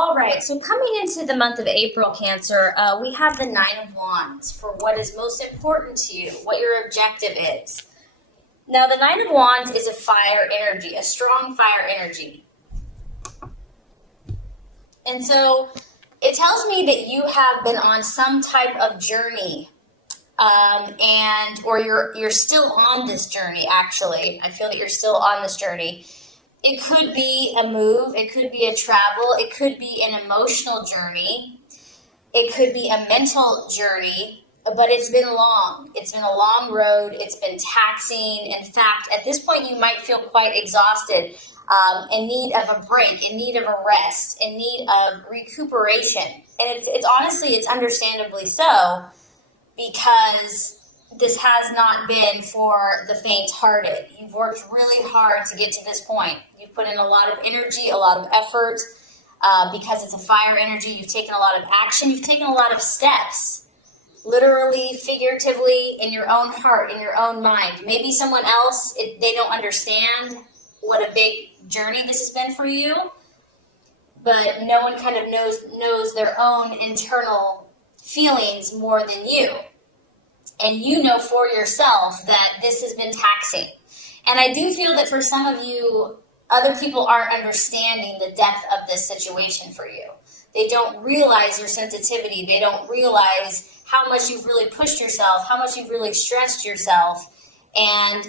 All right, so coming into the month of April, Cancer, we have the Nine of Wands for what is most important to you, what your objective is. Now, the Nine of Wands is a fire energy, a strong fire energy. And so it tells me that you have been on some type of journey, or you're still on this journey, actually. I feel that you're still on this journey. It could be a move, it could be a travel, it could be an emotional journey, it could be a mental journey, but it's been long. It's been a long road, it's been taxing. In fact, at this point, you might feel quite exhausted, in need of a break, in need of a rest, in need of recuperation. And it's honestly, it's understandably so, because this has not been for the faint-hearted. You've worked really hard to get to this point. You've put in a lot of energy, a lot of effort, because it's a fire energy. You've taken a lot of action. You've taken a lot of steps, literally, figuratively, in your own heart, in your own mind. Maybe someone else, they don't understand what a big journey this has been for you, but no one kind of knows their own internal feelings more than you. And you know for yourself that this has been taxing. And I do feel that for some of you, other people aren't understanding the depth of this situation for you. They don't realize your sensitivity. They don't realize how much you've really pushed yourself, how much you've really stressed yourself. And,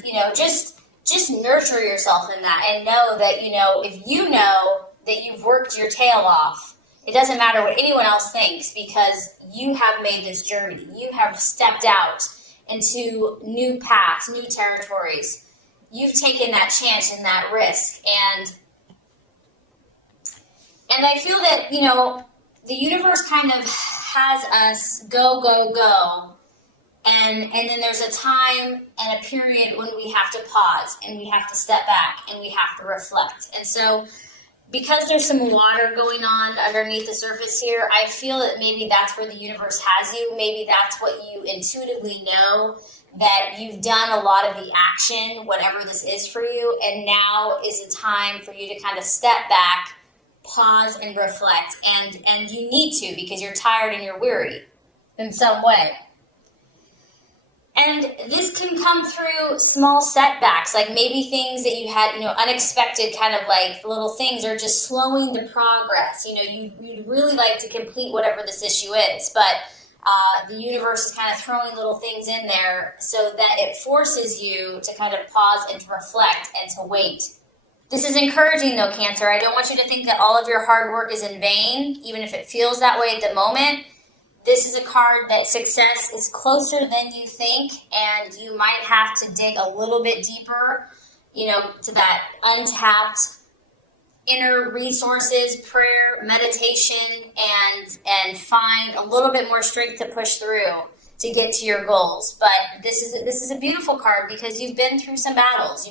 just nurture yourself in that and know that, if you know that you've worked your tail off, it doesn't matter what anyone else thinks, because you have made this journey. You have stepped out into new paths, new territories. You've taken that chance and that risk. And I feel that, the universe kind of has us go, go, go. And then there's a time and a period when we have to pause and we have to step back and we have to reflect. And so, because there's some water going on underneath the surface here, I feel that maybe that's where the universe has you. Maybe that's what you intuitively know, that you've done a lot of the action, whatever this is for you, and now is a time for you to kind of step back, pause, and reflect. And you need to, because you're tired and you're weary in some way. And this can come through small setbacks, like maybe things that you had, unexpected kind of like little things, or just slowing the progress. You'd really like to complete whatever this issue is, but the universe is kind of throwing little things in there so that it forces you to kind of pause and to reflect and to wait. This is encouraging though, Cancer. I don't want you to think that all of your hard work is in vain, even if it feels that way at the moment. This is a card that success is closer than you think, and you might have to dig a little bit deeper, to that untapped inner resources, prayer, meditation, and find a little bit more strength to push through to get to your goals. But this is a beautiful card because you've been through some battles.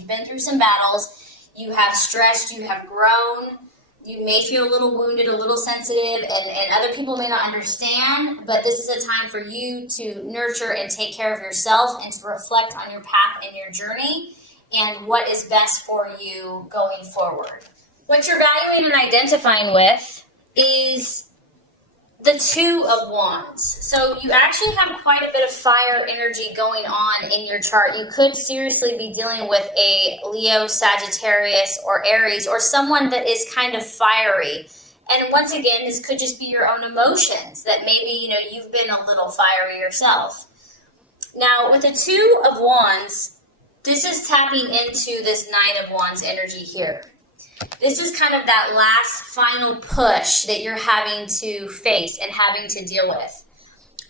You have stressed, you have grown. You may feel a little wounded, a little sensitive, and other people may not understand, but this is a time for you to nurture and take care of yourself and to reflect on your path and your journey and what is best for you going forward. What you're valuing and identifying with is the Two of Wands. So you actually have quite a bit of fire energy going on in your chart. You could seriously be dealing with a Leo, Sagittarius, or Aries, or someone that is kind of fiery. And once again, this could just be your own emotions, that maybe, you've been a little fiery yourself. Now, with the Two of Wands, this is tapping into this Nine of Wands energy here. This is kind of that last final push that you're having to face and having to deal with.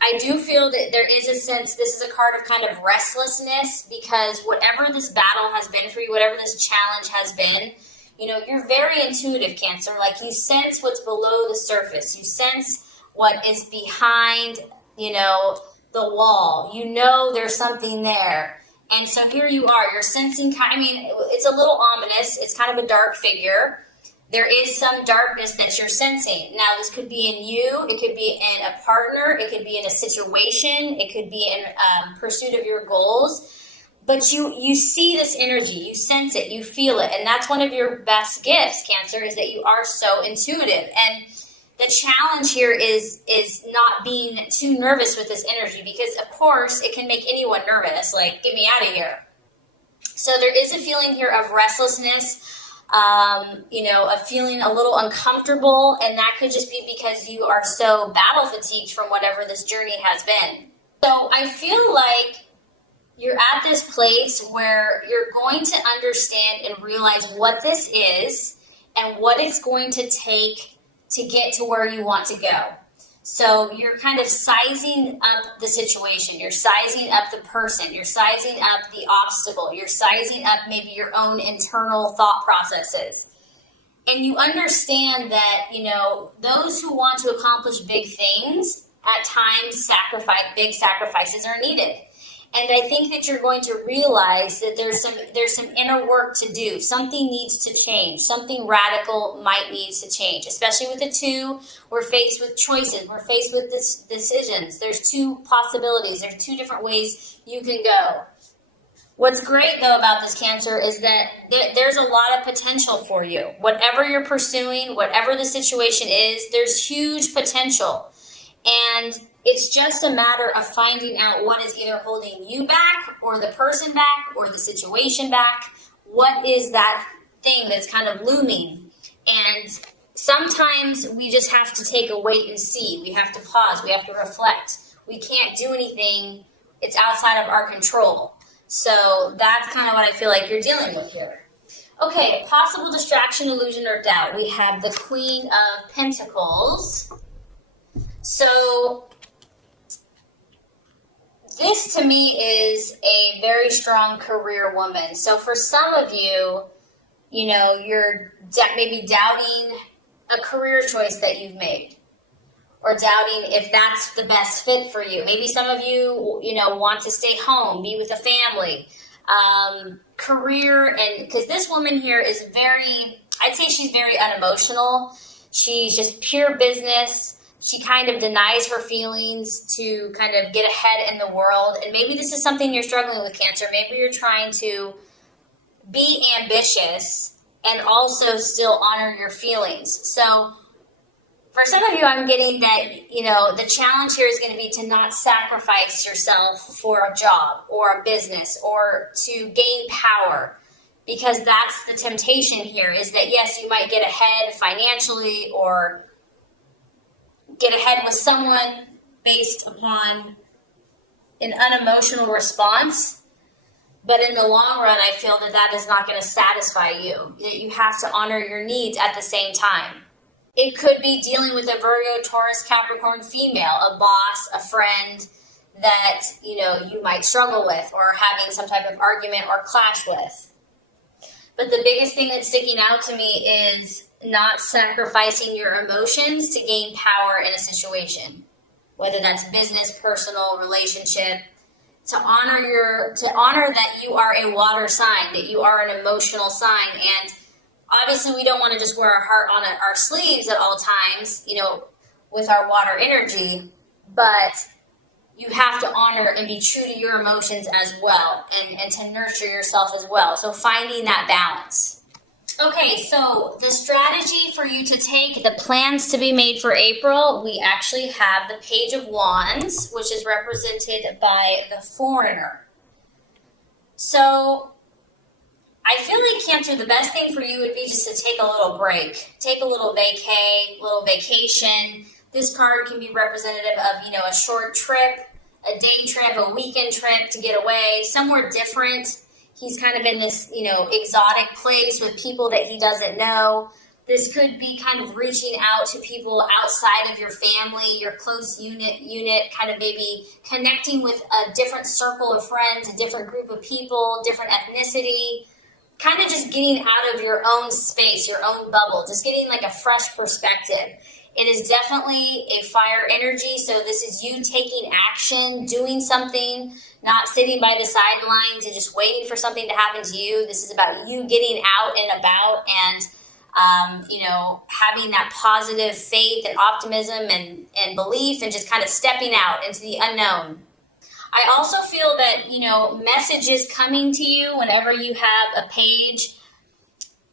I do feel that there is a sense, this is a card of kind of restlessness, because whatever this battle has been for you, whatever this challenge has been, you're very intuitive, Cancer. Like, you sense what's below the surface. You sense what is behind, the wall. There's something there. And so here you are, you're sensing, it's a little ominous. It's kind of a dark figure. There is some darkness that you're sensing. Now, this could be in you. It could be in a partner. It could be in a situation. It could be in pursuit of your goals. But you see this energy. You sense it. You feel it. And that's one of your best gifts, Cancer, is that you are so intuitive. And the challenge here is not being too nervous with this energy, because of course it can make anyone nervous, like, get me out of here. So there is a feeling here of restlessness, of feeling a little uncomfortable, and that could just be because you are so battle fatigued from whatever this journey has been. So I feel like you're at this place where you're going to understand and realize what this is and what it's going to take to get to where you want to go. So you're kind of sizing up the situation. You're sizing up the person. You're sizing up the obstacle. You're sizing up maybe your own internal thought processes. And you understand that, those who want to accomplish big things, at times big sacrifices are needed. And I think that you're going to realize that there's some inner work to do. Something needs to change. Something radical might need to change. Especially with the two, we're faced with choices. We're faced with decisions. There's two possibilities. There's two different ways you can go. What's great, though, about this Cancer is that there's a lot of potential for you. Whatever you're pursuing, whatever the situation is, there's huge potential. And it's just a matter of finding out what is either holding you back or the person back or the situation back. What is that thing that's kind of looming? And sometimes we just have to take a wait and see. We have to pause. We have to reflect. We can't do anything. It's outside of our control. So that's kind of what I feel like you're dealing with here. Okay, possible distraction, illusion, or doubt. We have the Queen of Pentacles. So this to me is a very strong career woman. So for some of you, you're maybe doubting a career choice that you've made, or doubting if that's the best fit for you. Maybe some of you, want to stay home, be with the family. Career, and because this woman here is I'd say she's very unemotional. She's just pure business. She kind of denies her feelings to kind of get ahead in the world. And maybe this is something you're struggling with, Cancer. Maybe you're trying to be ambitious and also still honor your feelings. So for some of you, I'm getting that, the challenge here is going to be to not sacrifice yourself for a job or a business or to gain power. Because that's the temptation here, is that, yes, you might get ahead financially or get ahead with someone based upon an unemotional response. But in the long run, I feel that is not going to satisfy you. That you have to honor your needs at the same time. It could be dealing with a Virgo, Taurus, Capricorn female, a boss, a friend that, you might struggle with, or having some type of argument or clash with. But the biggest thing that's sticking out to me is not sacrificing your emotions to gain power in a situation, whether that's business, personal, relationship, to honor that you are a water sign, that you are an emotional sign. And obviously we don't want to just wear our heart on our sleeves at all times, with our water energy, but you have to honor and be true to your emotions as well, and to nurture yourself as well. So finding that balance. Okay, so the strategy for you to take, the plans to be made for April, we actually have the Page of Wands, which is represented by the Foreigner. So I feel like, Cancer, the best thing for you would be just to take a little break. Take a little little vacation. This card can be representative of, a short trip, a day trip, a weekend trip to get away, somewhere different. He's kind of in this, exotic place with people that he doesn't know. This could be kind of reaching out to people outside of your family, your close unit, kind of maybe connecting with a different circle of friends, a different group of people, different ethnicity, kind of just getting out of your own space, your own bubble, just getting like a fresh perspective. It is definitely a fire energy, so this is you taking action, doing something, not sitting by the sidelines and just waiting for something to happen to you. This is about you getting out and about and, having that positive faith and optimism and belief, and just kind of stepping out into the unknown. I also feel that, messages coming to you whenever you have a page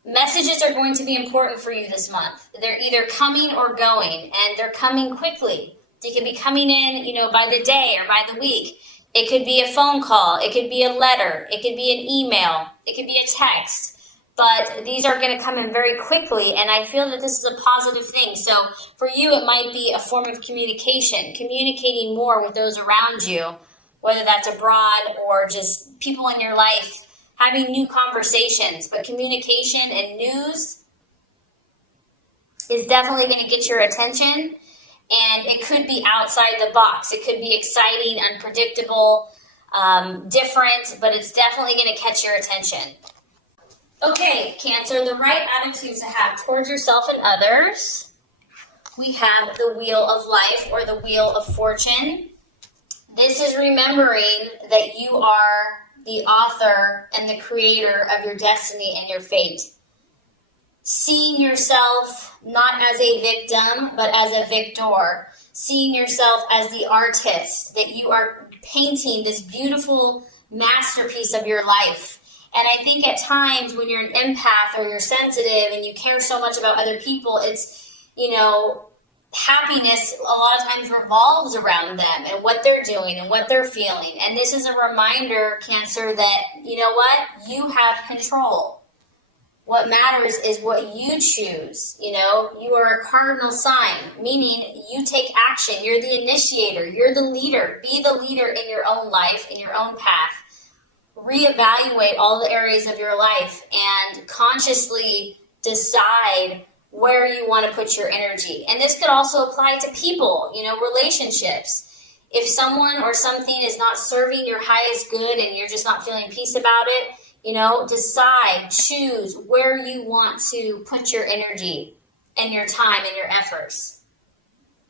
Messages are going to be important for you this month. They're either coming or going, and they're coming quickly. They could be coming in, by the day or by the week. It could be a phone call. It could be a letter. It could be an email. It could be a text. But these are going to come in very quickly, and I feel that this is a positive thing. So for you, it might be a form of communication, communicating more with those around you, whether that's abroad or just people in your life, having new conversations. But communication and news is definitely going to get your attention, and it could be outside the box. It could be exciting, unpredictable, different, but it's definitely going to catch your attention. Okay, Cancer, the right attitudes to have towards yourself and others. We have the Wheel of Life or the Wheel of Fortune. This is remembering that you are the author and the creator of your destiny and your fate. Seeing yourself not as a victim, but as a victor. Seeing yourself as the artist, that you are painting this beautiful masterpiece of your life. And I think at times when you're an empath or you're sensitive and you care so much about other people, it's, happiness a lot of times revolves around them and what they're doing and what they're feeling. And this is a reminder, Cancer, that, you know what? You have control. What matters is what you choose. You are a cardinal sign, meaning you take action. You're the initiator. You're the leader. Be the leader in your own life, in your own path. Reevaluate all the areas of your life and consciously decide where you want to put your energy. And this could also apply to people, relationships. If someone or something is not serving your highest good and you're just not feeling peace about it, decide, choose where you want to put your energy and your time and your efforts.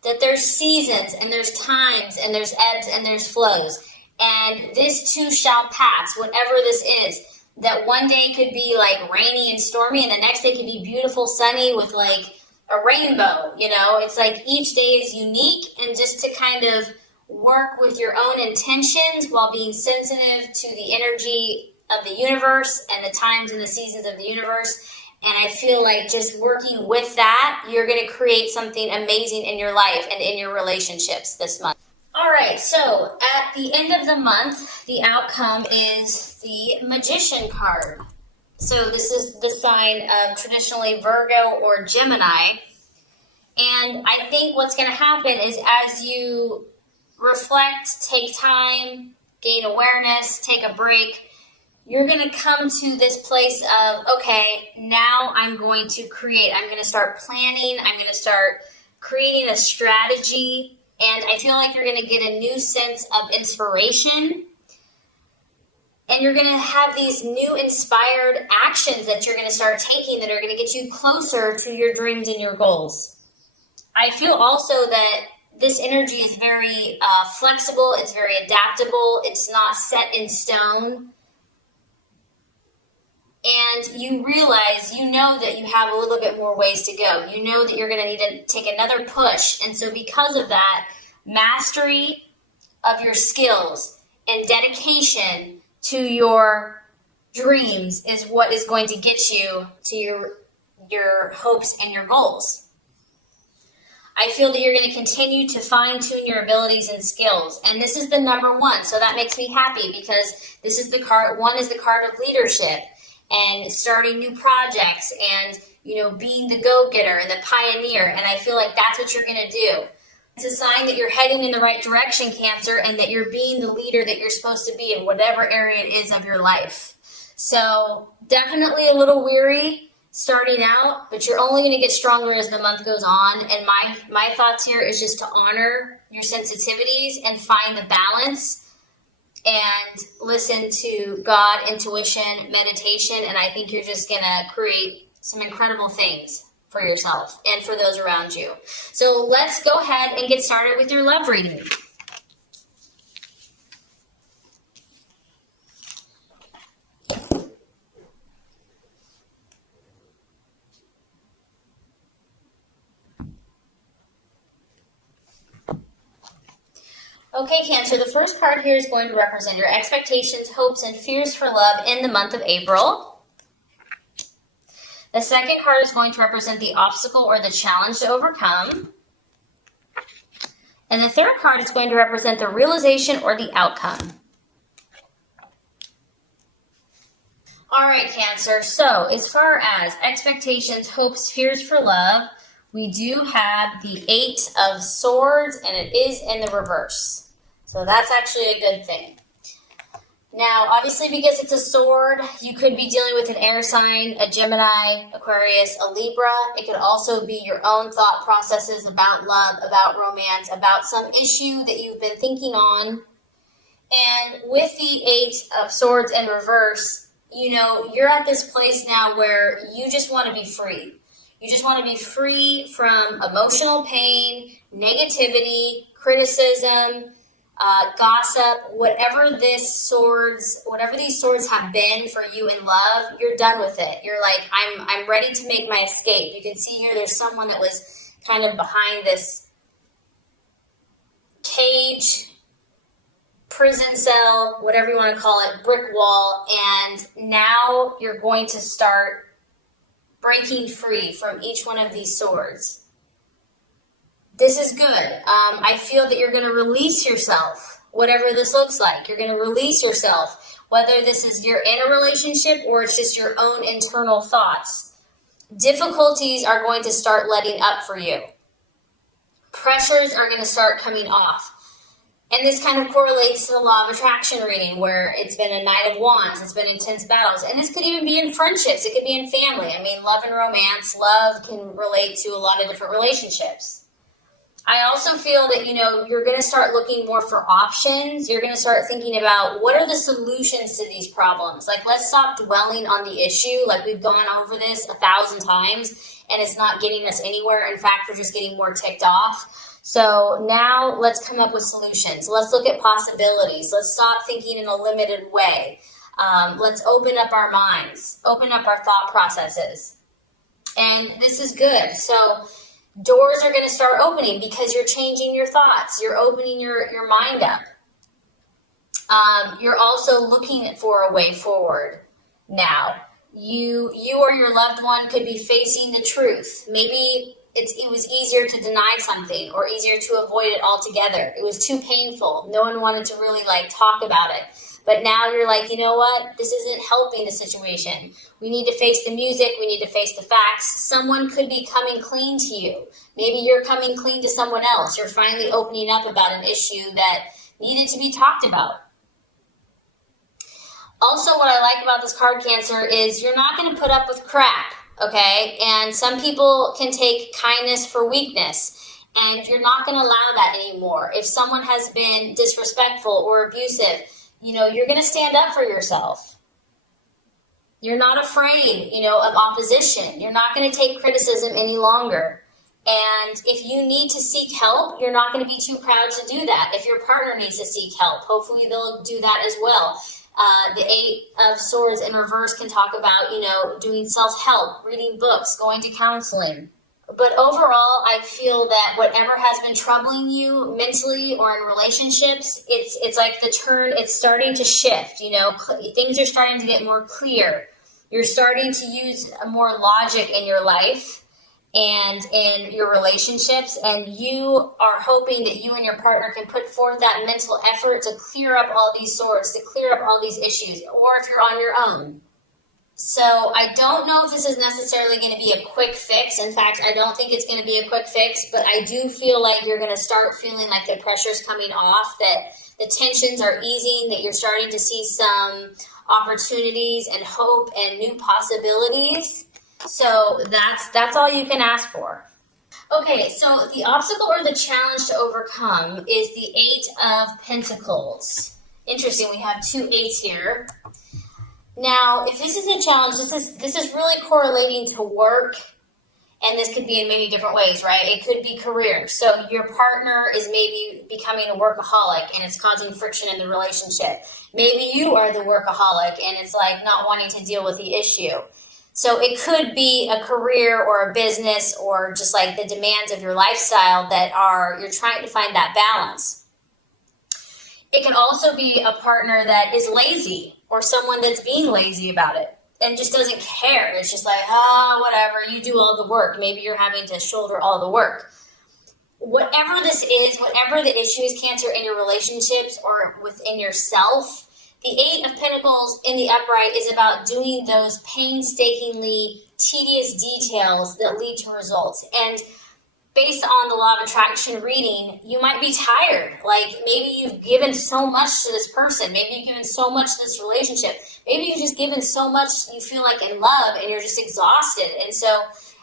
That there's seasons and there's times and there's ebbs and there's flows. And this too shall pass, whatever this is. That one day could be like rainy and stormy, and the next day could be beautiful, sunny with like a rainbow. It's like each day is unique, and just to kind of work with your own intentions while being sensitive to the energy of the universe and the times and the seasons of the universe. And I feel like just working with that, you're going to create something amazing in your life and in your relationships this month. All right, so at the end of the month, the outcome is the Magician card. So this is the sign of traditionally Virgo or Gemini. And I think what's going to happen is as you reflect, take time, gain awareness, take a break, you're going to come to this place of, okay, now I'm going to create. I'm going to start planning. I'm going to start creating a strategy. And I feel like you're going to get a new sense of inspiration. And you're going to have these new inspired actions that you're going to start taking that are going to get you closer to your dreams and your goals. I feel also that this energy is very flexible. It's very adaptable. It's not set in stone. And you realize, that you have a little bit more ways to go. You know that you're going to need to take another push. And so because of that, mastery of your skills and dedication to your dreams is what is going to get you to your hopes and your goals. I feel that you're going to continue to fine-tune your abilities and skills. And this is the number one. So that makes me happy because this is the card. One is the card of leadership and starting new projects and, being the go-getter and the pioneer. And I feel like that's what you're going to do. It's a sign that you're heading in the right direction, Cancer, and that you're being the leader that you're supposed to be in whatever area it is of your life. So definitely a little weary starting out, but you're only going to get stronger as the month goes on. And my thoughts here is just to honor your sensitivities and find the balance and listen to God, intuition, meditation, and I think you're just going to create some incredible things for yourself and for those around you. So let's go ahead and get started with your love reading. Okay, Cancer, the first card here is going to represent your expectations, hopes, and fears for love in the month of April. The second card is going to represent the obstacle or the challenge to overcome. And the third card is going to represent the realization or the outcome. All right, Cancer. So as far as expectations, hopes, fears for love, we do have the 8 of Swords, and it is in the reverse. So that's actually a good thing. Now, obviously, because it's a sword, you could be dealing with an air sign, a Gemini, Aquarius, a Libra. It could also be your own thought processes about love, about romance, about some issue that you've been thinking on. And with the 8 of Swords in reverse, you know, you're at this place now where you just want to be free. You just want to be free from emotional pain, negativity, criticism, gossip, whatever these swords have been for you in love. You're done with it. You're like, I'm ready to make my escape. You can see here there's someone that was kind of behind this cage, prison cell, whatever you want to call it, brick wall, and now you're going to start breaking free from each one of these swords. This is good. I feel that you're going to release yourself, whatever this looks like. You're going to release yourself, whether this is you're in a relationship or it's just your own internal thoughts. Difficulties are going to start letting up for you. Pressures are going to start coming off. And this kind of correlates to the law of attraction reading, where it's been a Knight of Wands, it's been intense battles. And this could even be in friendships, it could be in family. I mean, love and romance, love can relate to a lot of different relationships. I also feel that, you know, you're going to start looking more for options. You're going to start thinking about what are the solutions to these problems. Like, let's stop dwelling on the issue. Like, we've gone over this 1,000 times and it's not getting us anywhere. In fact, we're just getting more ticked off. So now let's come up with solutions. Let's look at possibilities. Let's stop thinking in a limited way. Let's open up our minds, open up our thought processes. And this is good. So doors are going to start opening because you're changing your thoughts. You're opening your mind up. You're also looking for a way forward now. You or your loved one could be facing the truth. Maybe it was easier to deny something or easier to avoid it altogether. It was too painful. No one wanted to really talk about it. But now you're like, you know what? This isn't helping the situation. We need to face the music. We need to face the facts. Someone could be coming clean to you. Maybe you're coming clean to someone else. You're finally opening up about an issue that needed to be talked about. Also, what I like about this card, Cancer, is you're not going to put up with crap, okay? And some people can take kindness for weakness. And you're not going to allow that anymore. If someone has been disrespectful or abusive, you know, you're going to stand up for yourself. You're not afraid, of opposition. You're not going to take criticism any longer. And if you need to seek help, you're not going to be too proud to do that. If your partner needs to seek help, hopefully they'll do that as well. The 8 of Swords in reverse can talk about, doing self-help, reading books, going to counseling. But overall, I feel that whatever has been troubling you mentally or in relationships, it's like it's starting to shift, things are starting to get more clear. You're starting to use more logic in your life and in your relationships, and you are hoping that you and your partner can put forth that mental effort to clear up all these swords, to clear up all these issues, or if you're on your own. So I don't know if this is necessarily going to be a quick fix. In fact, I don't think it's going to be a quick fix, but I do feel like you're going to start feeling like the pressure's coming off, that the tensions are easing, that you're starting to see some opportunities and hope and new possibilities. So that's all you can ask for. Okay, so the obstacle or the challenge to overcome is the 8 of Pentacles. Interesting, we have 2 8s here. Now, if this is a challenge, this is really correlating to work, and this could be in many different ways, right? It could be career. So your partner is maybe becoming a workaholic, and it's causing friction in the relationship. Maybe you are the workaholic, and it's like not wanting to deal with the issue. So it could be a career or a business or just like the demands of your lifestyle that you're trying to find that balance. It can also be a partner that is lazy or someone that's being lazy about it. and just doesn't care. It's just like, oh, whatever, you do all the work. Maybe you're having to shoulder all the work. Whatever this is, whatever the issue is, Cancer, in your relationships or within yourself, the Eight of Pentacles in the upright is about doing those painstakingly tedious details that lead to results. And based on the law of attraction reading, you might be tired. Like maybe you've given so much to this person. Maybe you've given so much to this relationship. Maybe you've just given so much you feel like in love and you're just exhausted. And so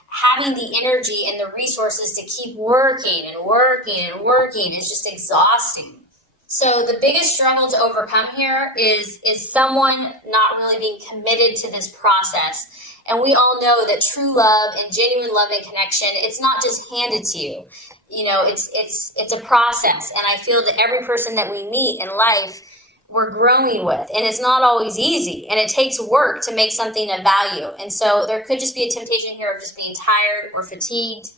having the energy and the resources to keep working and working and working is just exhausting. So the biggest struggle to overcome here is someone not really being committed to this process. And we all know that true love and genuine love and connection, it's not just handed to you. You know, it's a process. And I feel that every person that we meet in life, we're growing with. And it's not always easy. And it takes work to make something of value. And so there could just be a temptation here of just being tired or fatigued,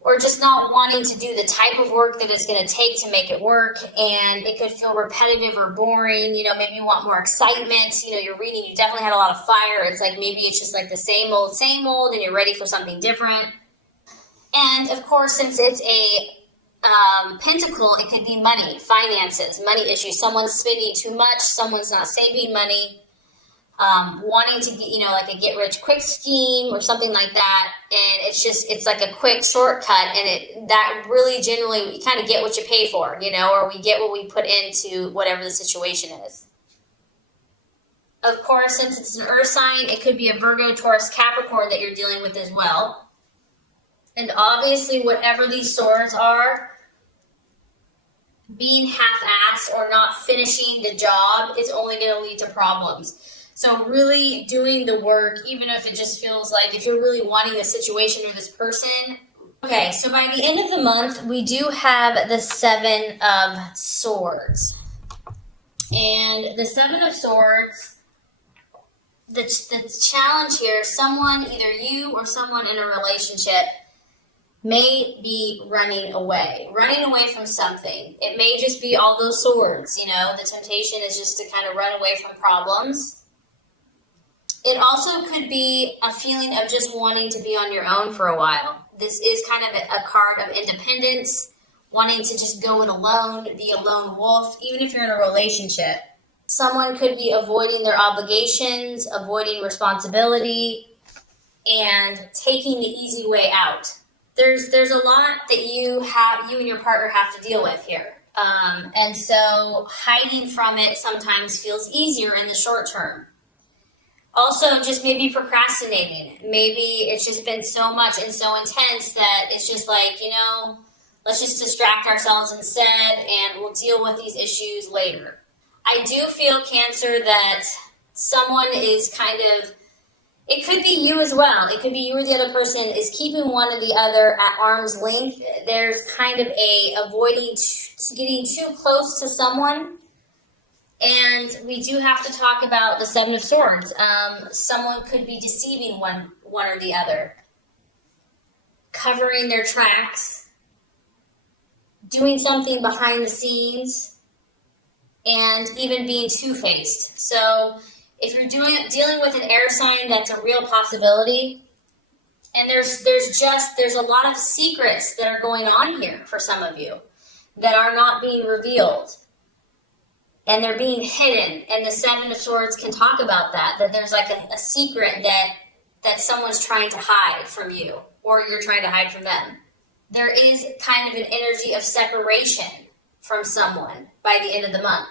or just not wanting to do the type of work that it's going to take to make it work. And it could feel repetitive or boring. You know, maybe you want more excitement. You know, you're reading, you definitely had a lot of fire. It's like maybe it's just like the same old, and you're ready for something different. And of course, since it's a pentacle, it could be money, finances, money issues. Someone's spending too much. Someone's not saving money. Wanting to get, you know, like a get rich quick scheme or something like that. And it's like a quick shortcut. And that really generally, you kind of get what you pay for, you know, or we get what we put into whatever the situation is. Of course, since it's an earth sign, it could be a Virgo, Taurus, Capricorn that you're dealing with as well. And obviously, whatever these swords are, being half-assed or not finishing the job is only going to lead to problems. So really doing the work, even if it just feels like if you're really wanting the situation or this person. Okay, so by the end of the month, we do have the Seven of Swords. And the Seven of Swords, the challenge here, someone, either you or someone in a relationship, may be running away from something. It may just be all those swords, you know. The temptation is just to kind of run away from problems. It also could be a feeling of just wanting to be on your own for a while. This is kind of a card of independence, wanting to just go it alone, be a lone wolf, even if you're in a relationship. Someone could be avoiding their obligations, avoiding responsibility, and taking the easy way out. There's a lot that you and your partner have to deal with here. And so hiding from it sometimes feels easier in the short term. Also, just maybe procrastinating. Maybe it's just been so much and so intense that it's just like, you know, let's just distract ourselves instead and we'll deal with these issues later. I do feel, Cancer, that someone is kind of, it could be you as well. It could be you or the other person is keeping one or the other at arm's length. There's kind of a avoiding getting too close to someone. And we do have to talk about the Seven of Swords. Someone could be deceiving one or the other, covering their tracks, doing something behind the scenes, and even being two-faced. So if you're dealing with an air sign, that's a real possibility. And there's a lot of secrets that are going on here for some of you that are not being revealed. And they're being hidden. And the Seven of Swords can talk about that there's like a secret that someone's trying to hide from you, or you're trying to hide from them. There is kind of an energy of separation from someone by the end of the month.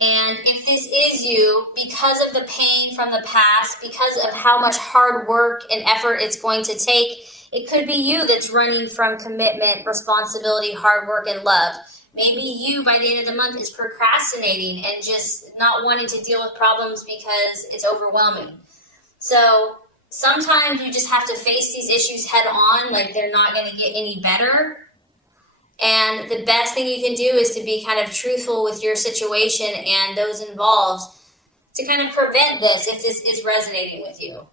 And if this is you, because of the pain from the past, because of how much hard work and effort it's going to take, it could be you that's running from commitment, responsibility, hard work, and love. Maybe you, by the end of the month, is procrastinating and just not wanting to deal with problems because it's overwhelming. So sometimes you just have to face these issues head on, like they're not going to get any better. And the best thing you can do is to be kind of truthful with your situation and those involved to kind of prevent this if this is resonating with you.